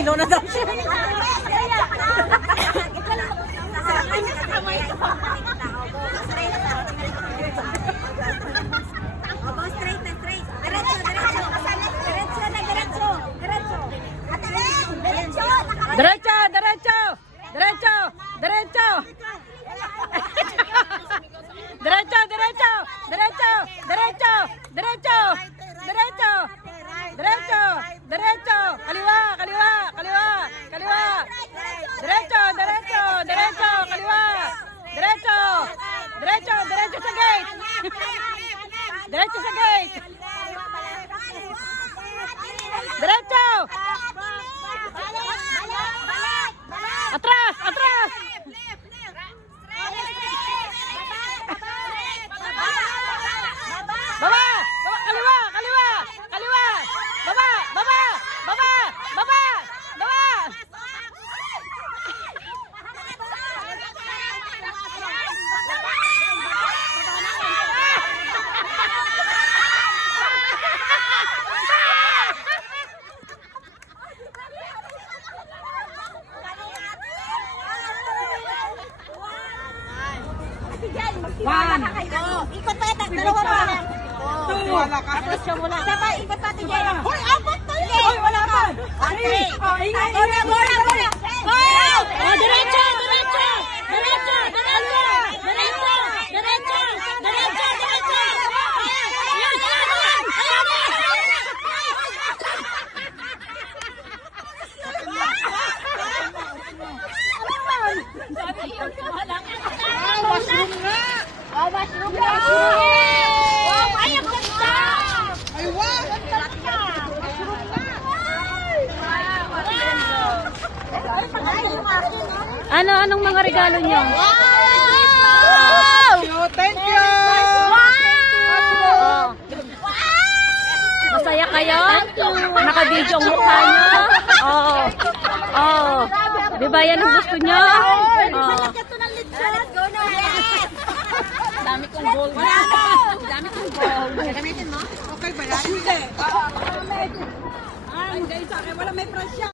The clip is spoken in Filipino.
Hilo na daw siya. Derecho, derecho, derecho, derecho. Derecho, derecho, derecho, derecho, derecho, derecho, derecho, derecho, kaliwa, kaliwa, kaliwa, kaliwa. Derecho, derecho, derecho, kaliwa. Derecho, derecho, derecho sa gate. Derecho sa gate. Derecho. Atras, atras. Baba, baba, kaliwa, kaliwa, kaliwa. Baba, baba, baba, baba, baba. One. Ikot pa ito. Dalawa pa lang. Two. Wala ka. Atras mo lang. Saba, ikot pa ito dyan. Hoy, apat tayo. Hoy, wala pa. Three. Ingay, Bola, bola, bola. Go! Oh, diretso, diretso. Diretso, diretso. Diretso, diretso, diretso, diretso. Ayan, ayan, ayan. Mushroom nga. Oh, mushroom na. Oh, ay, ang ganda. Ay, wow. Mushroom na. Wow. Anong mga regalo nyo? Wow! Thank you. Oh. Masaya kayo? Naka-video ang mukha nyo? Oo. Oo. Di ba yan ang gusto nyo? Oo. Let's go na. Yes! Dami kong gold. Dami kong gold. Okay ba yan? Hindi. Hindi sa akin. Wala may presya.